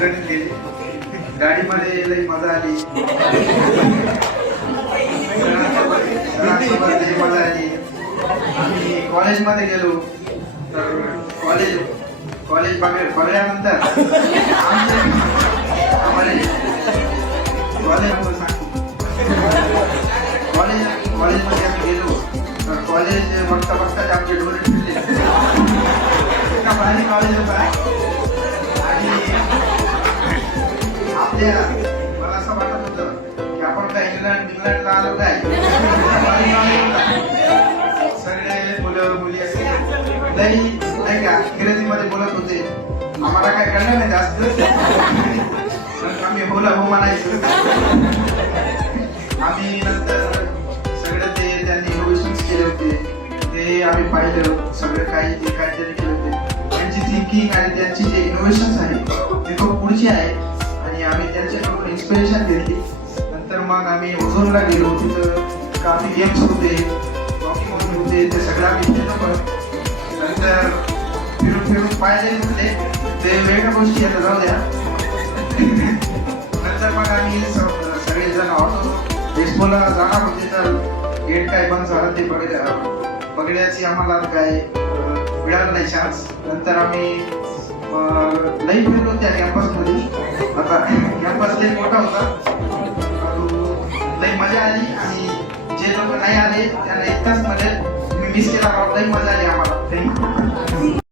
गणित गेले. गाडीमध्ये लई मजा आली. सरांसोबत लई मजा आली. आम्ही कॉलेजमध्ये गेलो तर कॉलेज बघल्यानंतर कॉलेजमध्ये आम्ही गेलो तर कॉलेज बघता बघताच आमचे डोळे फिरले. इतका भारी कॉलेज होता आणि मला असं वाटत होतं की आपण काय इंग्लंडला आलो काय. सगळे मुलं मुली असे नाही का इंग्रजीमध्ये बोलत होते. आम्हाला काय कळलं नाही जास्त. आम्ही बोला हो म्हणायचं. आम्ही नंतर सगळे ते त्यांनी इनोव्हेशन्स केले होते ते आम्ही पाहिलं. सगळं काही जे काहीतरी केले होते त्यांची थिंकिंग आणि त्यांची जे इनोव्हेशन्स आहे ते खूप पुढची आहे आणि आम्ही त्यांच्याकडून इन्स्पिरेशन घेतली. नंतर मग आम्ही ओझोनला गेलो. तिथं काफी गेम्स होते, डॉक्युमेंट होते, ते सगळं आम्ही केलं. नंतर फिरून पाहिले होते ते वेगळ्या गोष्टी आता जाऊ द्या. नंतर मग आम्ही सगळेजण ऑटो एक्सपोला जाणार होते तर गेट काय बंद झालं ते बघण्याची आम्हाला काय मिळालं नाही चान्स. नंतर आम्ही लई फिरलो त्या कॅम्पसमध्ये. आता कॅम्पस लई मोठा होता, लई मजा आली आणि जे लोक नाही आले त्यांना इतकाच मध्ये मी मिस केला. लई मजा आली आम्हाला. थँक्यू.